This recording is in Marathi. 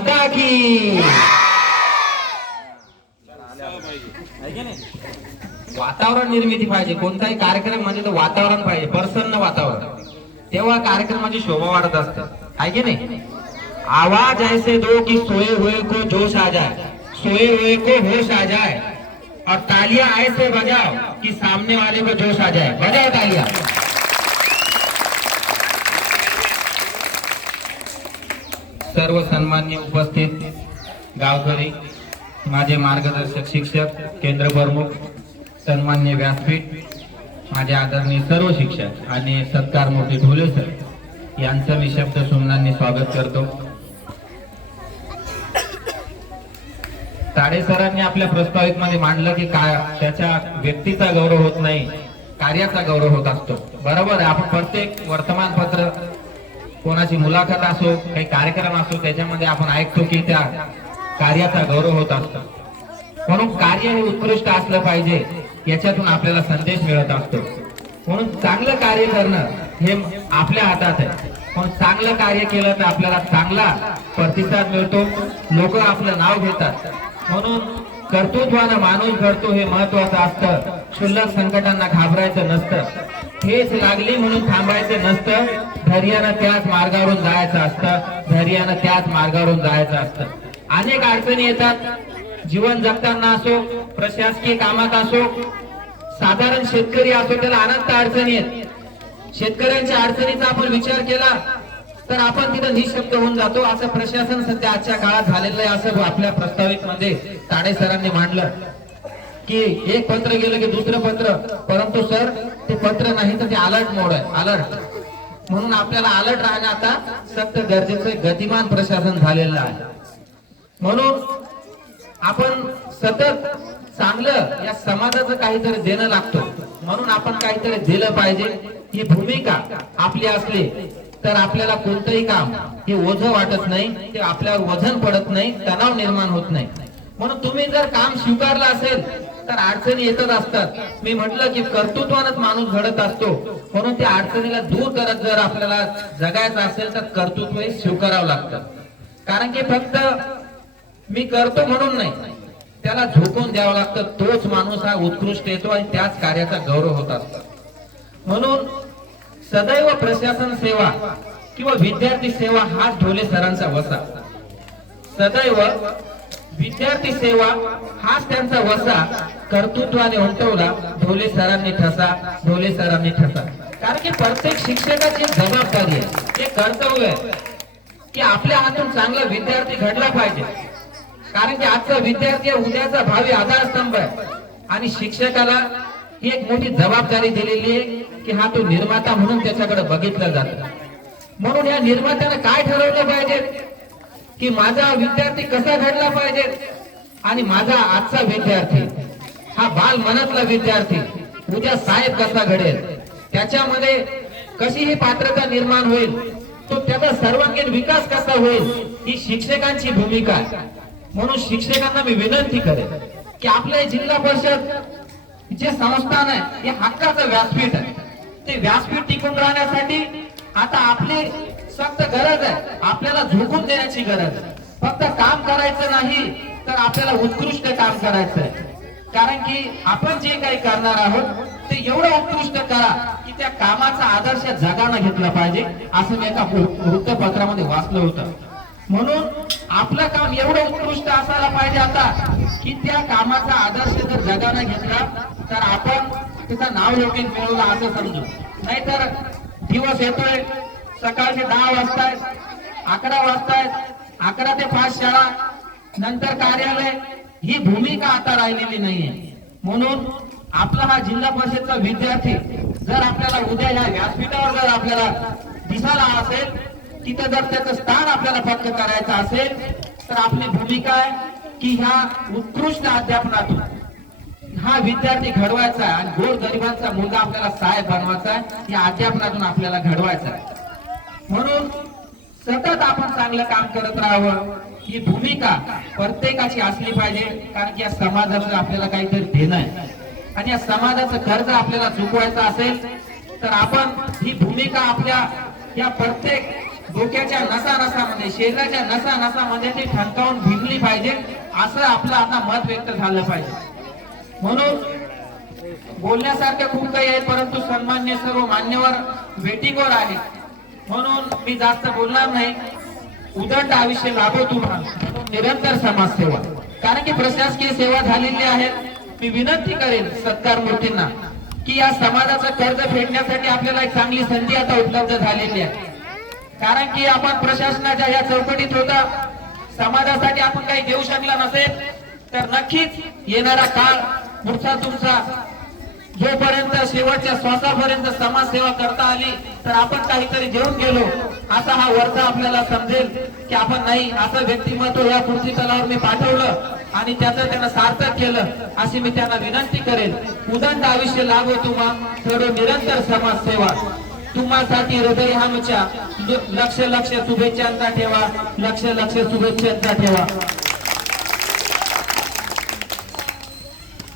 माता की। वातावरण निर्मिती पाहिजे, कोणताही कार्यक्रम म्हणजे तो वातावरण पाहिजे, प्रसन्न वातावरण, तेव्हा कार्यक्रमाची शोभा वाढत असते, आहे की नाही? आवाज ऐसे दो कि सोए हुए को जोश आ जाए, सोए हुए को होश आ जाए, और तालियां ऐसे बजाओ कि सामने वाले को जोश आ जाए। बजाओ तालियां। सर्व सन्मान्य उपस्थित गावकरी, माझे मार्गदर्शक शिक्षक, केंद्र प्रमुख, सन्मान्य व्यासपीठ, माझे आदरणीय सर्व शिक्षक आणि सत्कार मोठे ढोले सर यांचं मी शब्द सुमनांनी स्वागत करतो। ताडे सरांनी आपल्या प्रस्तावित मध्ये मांडलं की त्याच्या व्यक्तीचा गौरव होत नाही, कार्याचा गौरव होत असतो। बरोबर आहे, आपण प्रत्येक वर्तमानपत्र, कोणाची मुलाखत असो, काही कार्यक्रम असो, त्याच्यामध्ये आपण ऐकतो की त्या कार्याचा गौरव होत असतो। म्हणून कार्य हे उत्कृष्ट असलं पाहिजे, याच्यातून आपल्याला संदेश मिळत असतो। म्हणून चांगलं कार्य करणं हे आपल्या हातात आहे, पण चांगलं कार्य केलं तर आपल्याला चांगला प्रतिसाद मिळतो, लोक आपलं नाव घेतात। म्हणून कर्तृत्वानं माणूस घडतो हे महत्वाचं असतं। क्षुल्लक संकटांना घाबरायचं नसतं, ठेच लागली म्हणून थांबायचं नसतं, धैर्यानं त्याच मार्गावरून जायचं असतं, धैर्यानं त्याच मार्गावरून जायचं असतं। अनेक अडचणी येतात, जीवन जगताना असो, प्रशासकीय कामात असो, साधारण शेतकरी असो, त्याला अनंत अडचणी आहेत। शेतकऱ्यांच्या अडचणीचा आपण विचार केला तर आपण तिथं निशब्द होऊन जातो। असं प्रशासन सध्या आजच्या काळात झालेलं आहे, असं आपल्या प्रस्तावित मध्ये ताडे सरांनी मांडलं की एक पत्र गेलं की दुसरं पत्र, परंतु सर ते पत्र नाही तर ते अलर्ट मोड आहे, अलर्ट। म्हणून आपल्याला अलर्ट राहणं आता सक्त गरजेचं, गतिमान प्रशासन झालेलं आहे। म्हणून आपण सतत चांगलं या समाजाचं काहीतरी देणं लागतो, म्हणून आपण काहीतरी दिलं पाहिजे, ही भूमिका आपली असली तर आपल्याला कोणतंही काम हे ओझं वाटत नाही, ते आपल्यावर वजन पडत नाही, तणाव निर्माण होत नाही। म्हणून तुम्ही जर काम स्वीकारलं असेल तर अडचणी येतच असतात। मी म्हटलं की कर्तृत्वानंच माणूस घडत असतो, म्हणून त्या अडचणीला दूर करत जर आपल्याला जगायचं असेल तर कर्तृत्व हे स्वीकारावं लागतं। कारण की फक्त मी करतो म्हणून नाही, त्याला झोकून द्यावं लागतं, तोच माणूस हा उत्कृष्ट येतो आणि त्याच कार्याचा गौरव होत असतो। म्हणून सदैव प्रशासन सेवा किंवा विद्यार्थी सेवा हाच ढोले सरांचा वसा, सदैव विद्यार्थी सेवा हाच त्यांचा वसा कर्तृत्वाने उमटवला ढोले सरांनी ठसा, ढोले सरांनी ठसा। कारण की प्रत्येक शिक्षकाची जबाबदारी आहे, हे कर्तव्य आहे की आपल्या हातून चांगला विद्यार्थी घडला पाहिजे। कारण की आजचा विद्यार्थी उद्याचा भावी आधारस्तंभ आहे आणि शिक्षकाला ही एक मोठी जबाबदारी दिलेली आहे की हा तो निर्माता म्हणून त्याच्याकडे बघितलं जातं। म्हणून या निर्मात्याने काय ठरवलं पाहिजे की माझा विद्यार्थी कसा घडला पाहिजे, आणि माझा आजचा विद्यार्थी हा बाल मनातला विद्यार्थी उद्या साहेब कसा घडेल, त्याच्यामध्ये कशी ही पात्रता निर्माण होईल, तो त्याचा सर्वांगीण विकास कसा होईल, ही शिक्षकांची भूमिका आहे। म्हणून शिक्षकांना मी विनंती करेन की आपले जिल्हा परिषद जे संस्थान आहे हे हक्काचं व्यासपीठ आहे, ते व्यासपीठ टिकून राहण्यासाठी आता आपली सक्त गरज आहे, आपल्याला झोकून देण्याची गरज आहे। फक्त काम करायचं नाही तर आपल्याला उत्कृष्ट काम करायचं आहे। कारण की आपण जे काही करणार आहोत ते एवढं उत्कृष्ट करा की त्या कामाचा आदर्श जगानं घेतला पाहिजे, असं मी एका वृत्तपत्रामध्ये वाचलं होतं। म्हणून आपलं काम एवढं उत्कृष्ट असायला पाहिजे आता की त्या कामाचा आदर्श जर जगानं घेतला तर आपण त्याचं नाव लौकिक मिळवलं असं समजू। नाहीतर दिवस येतोय, सकाळचे 10 वाजतायत, 11 वाजतायत, 11 ते 5 शाळा, नंतर कार्यालय, ही भूमिका आता राहिलेली नाहीये। म्हणून आपला हा जिल्हा परिषदचा विद्यार्थी जर आपल्याला उद्या या व्यासपीठावर जर आपल्याला दिसायला असेल, तिथं जर त्याचं स्थान आपल्याला पक्क करायचं असेल तर आपली भूमिका आहे की ह्या उत्कृष्ट अध्यापनातून हा विद्यार्थी घडवायचा आहे आणि गोरगरिबांचा मुलगा आपल्याला साहेब बनवायचा आहे, या अध्यापनातून आपल्याला घडवायचा आहे। म्हणून सतत आपण चांगलं काम करत राहावं, ही भूमिका प्रत्येकाची असली पाहिजे। कारण की या समाजाचं आपल्याला काहीतरी देणं आहे आणि या समाजाचं कर्ज आपल्याला चुकवायचं असेल तर आपण ही भूमिका आपल्या या प्रत्येक डोक्याच्या नसा नसामध्ये शरीराच्या नसा नसामध्ये ती ठणकावून भिनली पाहिजे असं आपलं आता मत व्यक्त झालं पाहिजे। म्हणून बोलण्यासारखं खूप काही आहे परंतु सन्मान्य सर्व मान्यवर वेटिंगवर आहे म्हणून मी जास्त बोलणार नाही। उदंड आयुष्य लाभो तुम्हाला निरंतर समाजसेवा, कारण की प्रशासकीय सेवा झालेली आहे। मी विनंती करेन सत्कार मूर्तींना की या समाजाचं कर्ज फेडण्यासाठी आपल्याला एक चांगली संधी आता उपलब्ध झालेली आहे, कारण की आपण प्रशासनाच्या या चौकटीत होता समाजासाठी आपण काही देऊ शकला नसेल तर नक्कीच येणारा काळ पुढचा तुमचा जोपर्यंत शेवटच्या श्वासापर्यंत समाजसेवा करता आली तर आपण काहीतरी देऊन गेलो असा हा वरचा आपल्याला समजेल की आपण नाही असं व्यक्तिमत्व या कृती तलावर मी पाठवलं आणि त्याचं त्यांना सार्थक केलं अशी मी त्यांना विनंती करेल। उदंड आयुष्य लाभो तुम्हा सर्व निरंतर समाजसेवा, तुम्हासाठी हृदय आमच्या लक्ष लक्ष शुभेच्छांचा ठेवा, लक्ष लक्ष शुभेच्छांचा ठेवा।